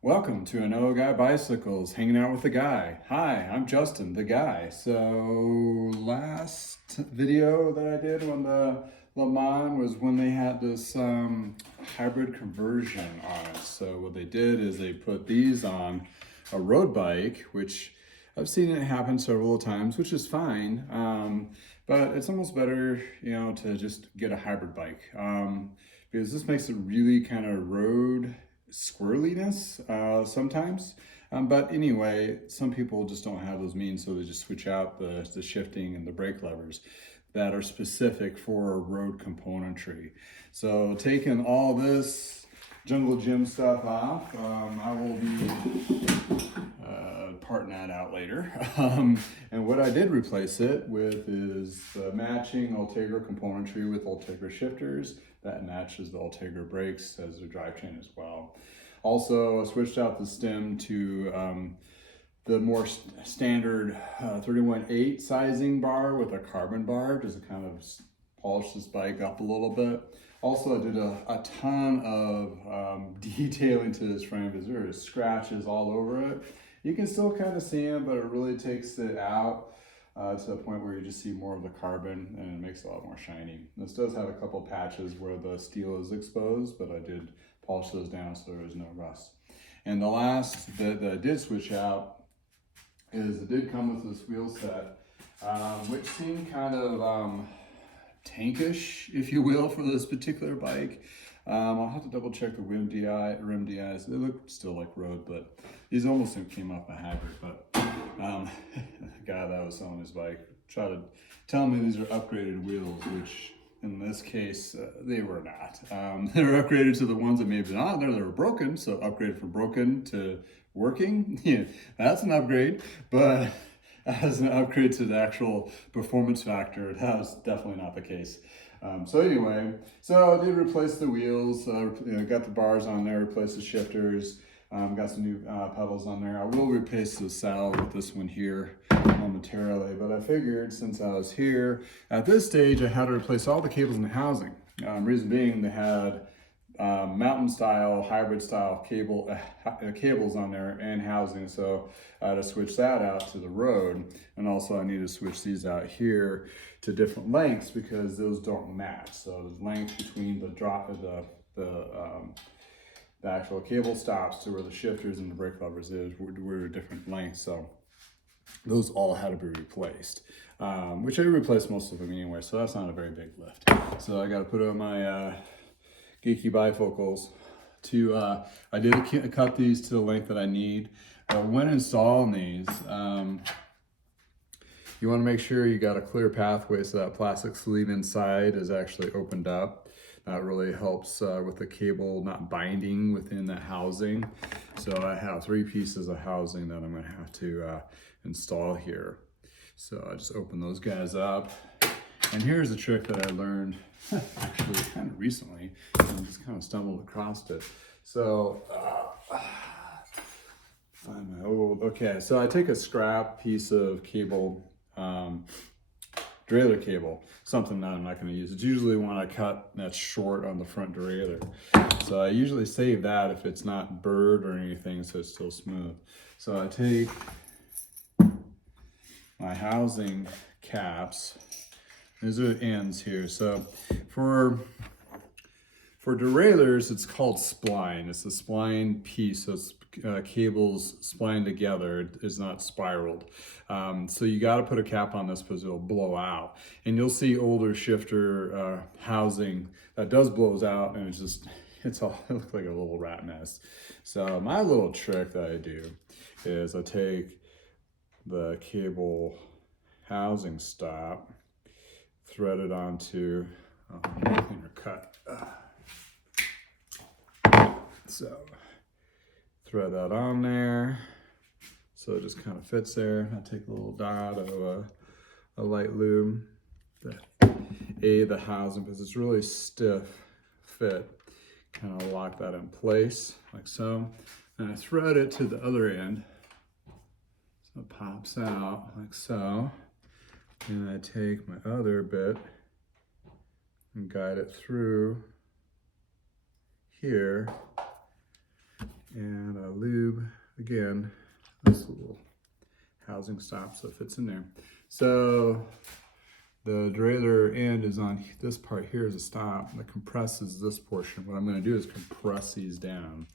Welcome to Another Guy Bicycles, hanging out with the guy. Hi, I'm Justin, the guy. So last video that I did on the Le Mans was when they had this hybrid conversion on it. So what they did is they put these on a road bike, which I've seen it happen several times, which is fine. But it's almost better, to just get a hybrid bike because this makes it really kind of road squirreliness sometimes. But anyway, some people just don't have those means, so they just switch out the shifting and the brake levers that are specific for road componentry. So taking all this jungle gym stuff off, I will be parting that out later. And what I did replace it with is the matching Ultegra componentry with Ultegra shifters that matches the Ultegra brakes as their drivetrain as well. Also, I switched out the stem to the more standard 31/8 sizing bar with a carbon bar, just to kind of polish this bike up a little bit. Also, I did a ton of detailing to this frame because there are scratches all over it. You can still kind of see them, but it really takes it out to the point where you just see more of the carbon and it makes it a lot more shiny. This does have a couple patches where the steel is exposed, but I did polish those down so there was no rust. And the last bit that I did switch out is it did come with this wheel set, which seemed kind of tankish, if you will, for this particular bike. I'll have to double check the rim DIs. They look still like road, but these almost came off a hybrid. But the guy that was selling his bike tried to tell me these are upgraded wheels, which in this case they were not. They were upgraded to the ones that maybe not there. They were broken, so upgraded from broken to working. Yeah, that's an upgrade, but as an upgrade to the actual performance factor, that was definitely not the case. So anyway, so I did replace the wheels, got the bars on there, replaced the shifters, got some new pedals on there. I will replace the saddle with this one here momentarily, but I figured since I was here, at this stage I had to replace all the cables in the housing. Reason being they had mountain style, hybrid style cables on there and housing, so I had to switch that out to the road, and also I need to switch these out here to different lengths because those don't match. So the length between the actual cable stops to where the shifters and the brake levers were a different lengths, so those all had to be replaced, which I replaced most of them anyway, so that's not a very big lift. So I got to put on my geeky bifocals to I did cut these to the length that I need. When installing these, you want to make sure you got a clear pathway so that plastic sleeve inside is actually opened up. That really helps with the cable not binding within the housing. So I have 3 pieces of housing that I'm going to have to install here. So I just open those guys up. And here's a trick that I learned actually kind of recently, and just kind of stumbled across it. So, find my old, okay, so I take a scrap piece of cable, derailleur cable, something that I'm not going to use. It's usually one I cut that's short on the front derailleur. So I usually save that if it's not burred or anything, so it's still smooth. So I take my housing caps. These are the ends here. So for derailleurs, it's called spline. It's a spline piece, so it's cables splined together. It's not spiraled. So you got to put a cap on this because it'll blow out. And you'll see older shifter housing that does blows out, and it looks like a little rat nest. So my little trick that I do is I take the cable housing stop, thread it onto cleaner cut. So thread that on there so it just kind of fits there. I take a little dot of a light lube to aid the housing because it's really stiff fit. Kind of lock that in place like so. And I thread it to the other end so it pops out like so. And I take my other bit and guide it through here, and I lube again, this little housing stop, so it fits in there. So the derailleur end is on this part here is a stop that compresses this portion. What I'm going to do is compress these down.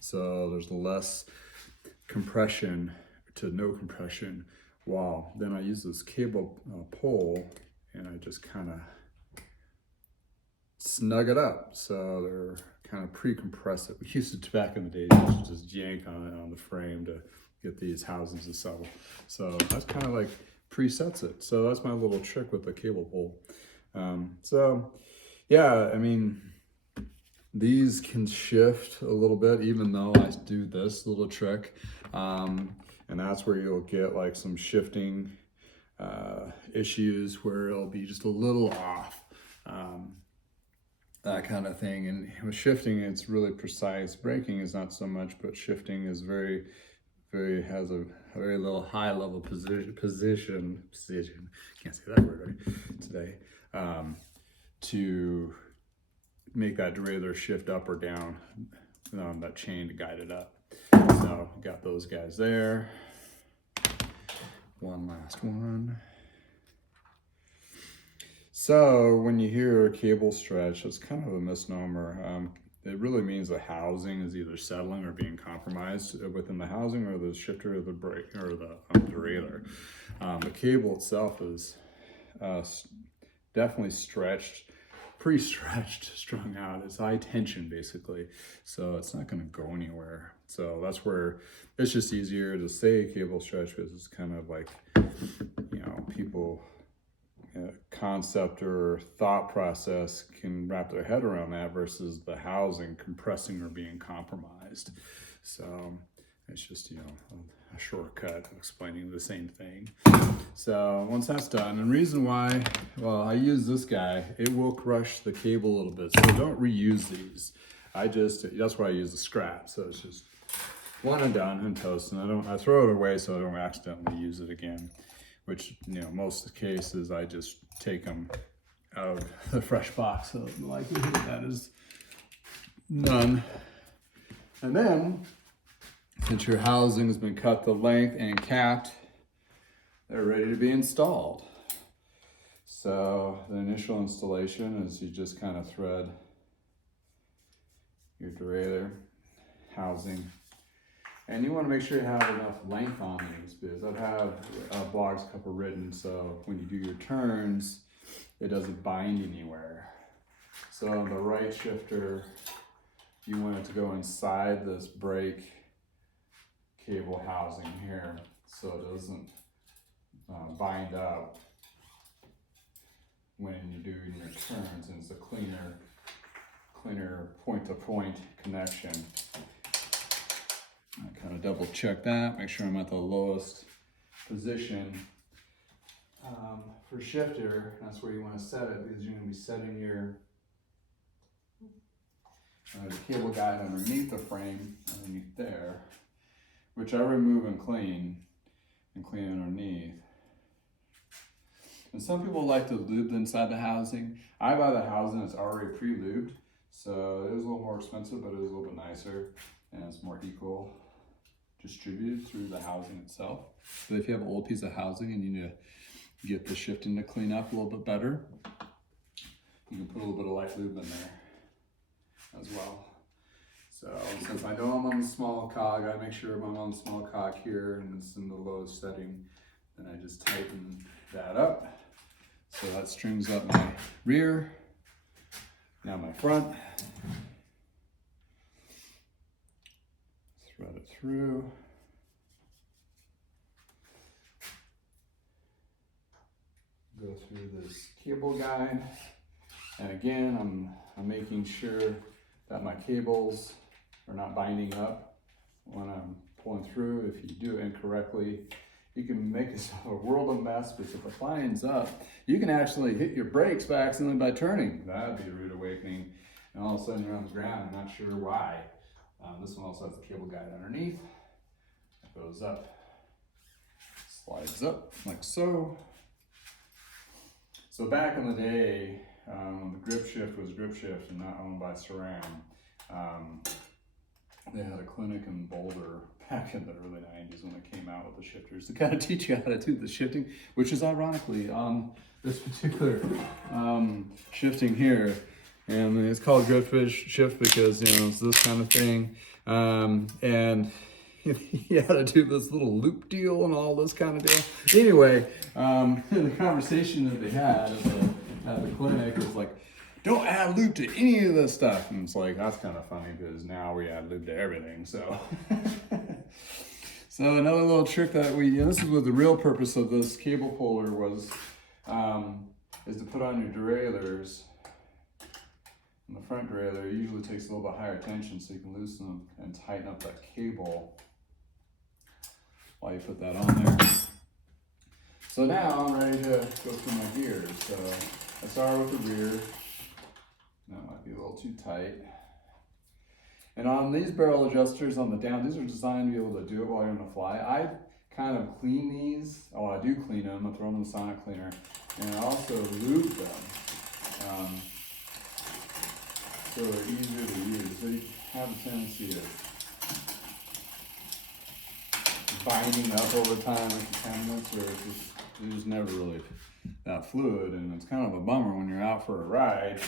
So there's less compression to no compression. Wow. Then I use this cable pole and I just kind of snug it up. So they're kind of pre-compress it. We used to back in the days, we used to just yank on it on the frame to get these housings to settle. So that's kind of like presets it. So that's my little trick with the cable pole. So yeah, I mean, these can shift a little bit even though I do this little trick. And that's where you'll get like some shifting issues where it'll be just a little off. That kind of thing. And with shifting, it's really precise. Braking is not so much, but shifting is has a very little high level position, can't say that word right today, to make that derailleur shift up or down on that chain to guide it up. So got those guys there. One last one. So when you hear a cable stretch, it's kind of a misnomer. It really means the housing is either settling or being compromised within the housing, or the shifter or the brake or the derailleur. The cable itself is definitely stretched, pre-stretched, strung out. It's high tension basically, so it's not going to go anywhere. So that's where it's just easier to say cable stretch, because it's kind of like, you know, people concept or thought process can wrap their head around that versus the housing compressing or being compromised. So it's just, you know, a shortcut of explaining the same thing. So once that's done, and reason why, well, I use this guy, it will crush the cable a little bit, so don't reuse these. That's why I use the scrap. So it's just one and done and toast, and I throw it away so I don't accidentally use it again. Which, you know, most of the cases I just take them out of the fresh box, so the likelihood that is none. And then, since your housing has been cut the length and capped, they're ready to be installed. So the initial installation is you just kind of thread your derailleur housing. And you want to make sure you have enough length on these, because I've had blogs a couple written, so when you do your turns, it doesn't bind anywhere. So the right shifter, you want it to go inside this brake cable housing here, so it doesn't bind up when you're doing your turns, and it's a cleaner point-to-point connection. I kind of double check that, make sure I'm at the lowest position. For shifter, that's where you want to set it, because you're going to be setting your the cable guide underneath the frame, underneath there, which I remove and clean underneath. And some people like to lube inside the housing. I buy the housing that's already pre-lubed, so it is a little more expensive, but it is a little bit nicer, and it's more equal distributed through the housing itself. But if you have an old piece of housing and you need to get the shifting to clean up a little bit better, you can put a little bit of light lube in there as well. So since I know I'm on the small cog, I make sure I'm on the small cog here and it's in the lowest setting. Then I just tighten that up. So that strings up my rear. Now my front. Thread it through. Go through this cable guide. And again, I'm making sure that my cables are not binding up when I'm pulling through. If you do it incorrectly, you can make a world of mess, because if it binds up, you can actually hit your brakes by accidentally by turning. That'd be a rude awakening. And all of a sudden you're on the ground, I'm not sure why. This one also has the cable guide underneath. It goes up, slides up like so. So back in the day, when the grip shift was grip shift and not owned by SRAM, they had a clinic in Boulder back in the early 90s when they came out with the shifters to kind of teach you how to do the shifting, which is ironically on this particular shifting here. And it's called Refurbish shift because, you know, it's this kind of thing. And you had to do this little loop deal and all this kind of deal. Anyway, the conversation that they had at the clinic was like, don't add loop to any of this stuff. And it's like, that's kind of funny because now we add loop to everything. So, so another little trick that this is what the real purpose of this cable puller was, is to put on your derailleurs. And the front derailleur usually takes a little bit higher tension so you can loosen and tighten up that cable while you put that on there. So now I'm ready to go through my gears. So I start with the rear. That might be a little too tight. And on these barrel adjusters on the down, these are designed to be able to do it while you're on the fly. I kind of clean these. Oh, I do clean them. I throw them in the sonic cleaner. And I also lube them. So they're easier to use. They have a tendency of binding up over time with the contaminants, or they're just never really that fluid, and it's kind of a bummer when you're out for a ride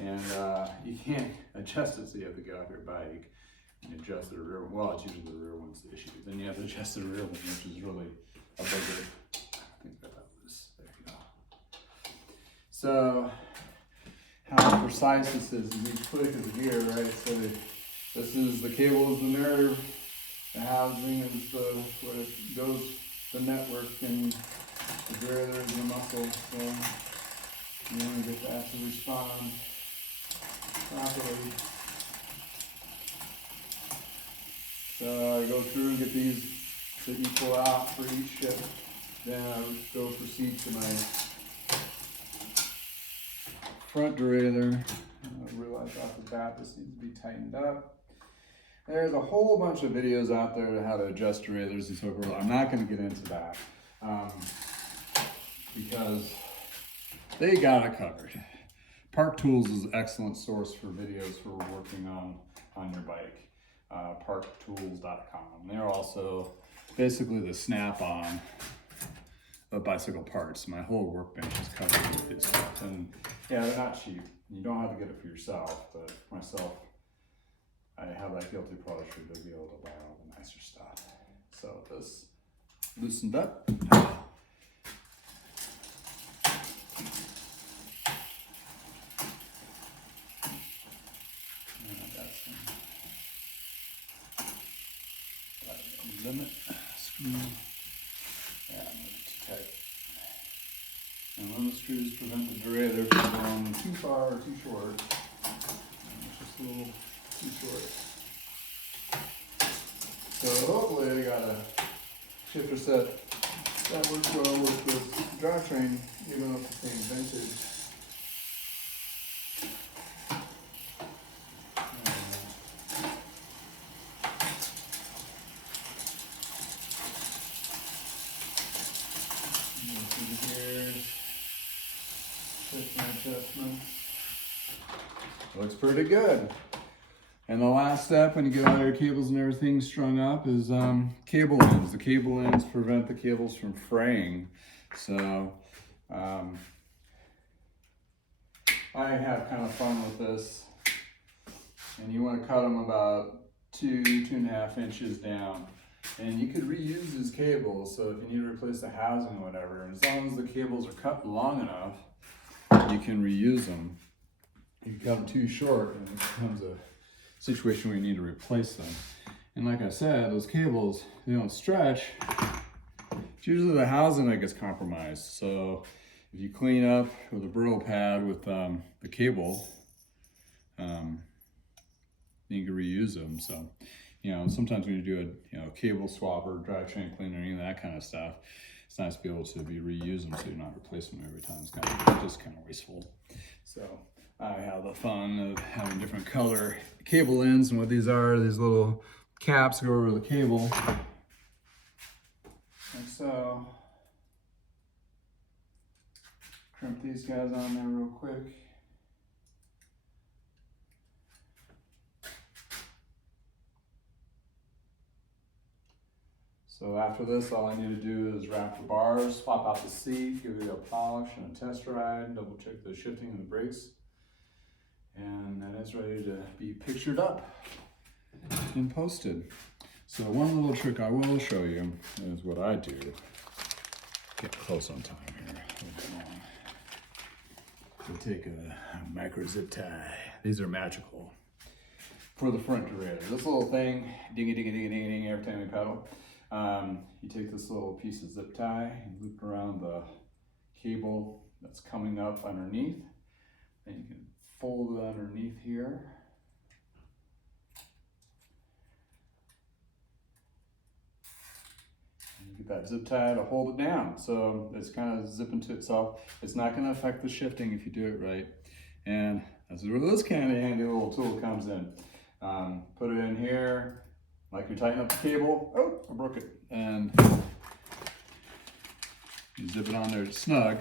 and you can't adjust it, so you have to get off your bike and adjust the rear. Well, it's usually the rear one's the issue. Then you have to adjust the rear one, which is really a bugger. I think that was, there you go. So how precise this is each click is a gear, right? So this is the cable is the nerve, the housing is where it goes, the network, and the derailleur is the muscle. So you want to get that to respond properly. So I go through and get these to equal out for each shift. Then I proceed to my front derailleur. I realize off the bat this needs to be tightened up. There's a whole bunch of videos out there on how to adjust derailleurs and so forth. I'm not going to get into that because they got it covered. Park Tools is an excellent source for videos for working on your bike. Parktools.com. They're also basically the Snap-on of bicycle parts. My whole workbench is covered with this stuff, and yeah, they're not cheap. You don't have to get it for yourself, but for myself, I have that guilty pleasure to be able to buy all the nicer stuff. So this loosened up. Limit screw. Yeah, I'm too tight. And limit screws prevent the derailleur from going too far or too short. It's just a little too short. So hopefully I got a shifter set that works well with this drivetrain, even though it's the same vintage. Adjustments. Looks pretty good. And the last step when you get all your cables and everything strung up is cable ends. The cable ends prevent the cables from fraying. So I have kind of fun with this. And you want to cut them about 2.5 inches down. And you could reuse these cables, so if you need to replace the housing or whatever, as long as the cables are cut long enough, you can reuse them. If you cut them too short, and it becomes a situation where you need to replace them. And like I said, those cables, they don't stretch. It's usually the housing that gets compromised. So if you clean up with a Brillo pad with the cable, you can reuse them. So, you know, sometimes when you do a cable swap or drivetrain cleaner, any of that kind of stuff, it's nice to be able to reuse them so you're not replacing them every time. It's just kind of wasteful. So I have the fun of having different color cable ends, and what these are, these little caps go over the cable. And so, crimp these guys on there real quick. So after this, all I need to do is wrap the bars, swap out the seat, give it a polish and a test ride, double check the shifting and the brakes. And then it's ready to be pictured up and posted. So one little trick I will show you is what I do. Get close on time here. So take a micro zip tie. These are magical for the front derailleur. This little thing, dingy, dingy, dingy, dingy, dingy, every time you pedal. You take this little piece of zip tie and loop it around the cable that's coming up underneath. And you can fold it underneath here. And you get that zip tie to hold it down. So it's kind of zipping to itself. It's not going to affect the shifting if you do it right. And that's where this kind of handy little tool comes in. Put it in here, like you're tightening up the cable. Oh, I broke it. And you zip it on there snug.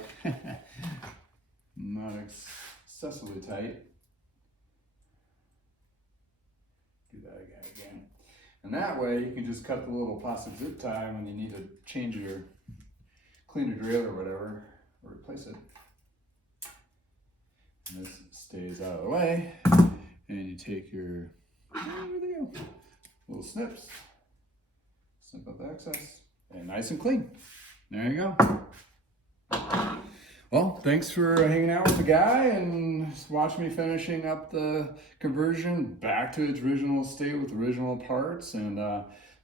Not excessively tight. Do that again. And that way you can just cut the little plastic zip tie when you need to change your, clean your derailleur or whatever, or replace it. And this stays out of the way. And you take your, there they go, little snips. Snip up the excess. And nice and clean. There you go. Well, thanks for hanging out with the guy and watch me finishing up the conversion back to its original state with original parts. And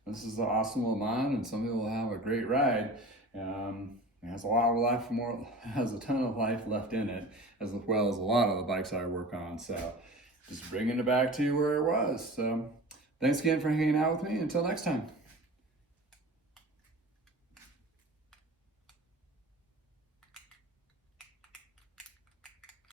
this is the awesome Le Mans, and some people will have a great ride. It has a lot of life, has a ton of life left in it, as well as a lot of the bikes I work on. So just bringing it back to where it was. So thanks again for hanging out with me. Until next time.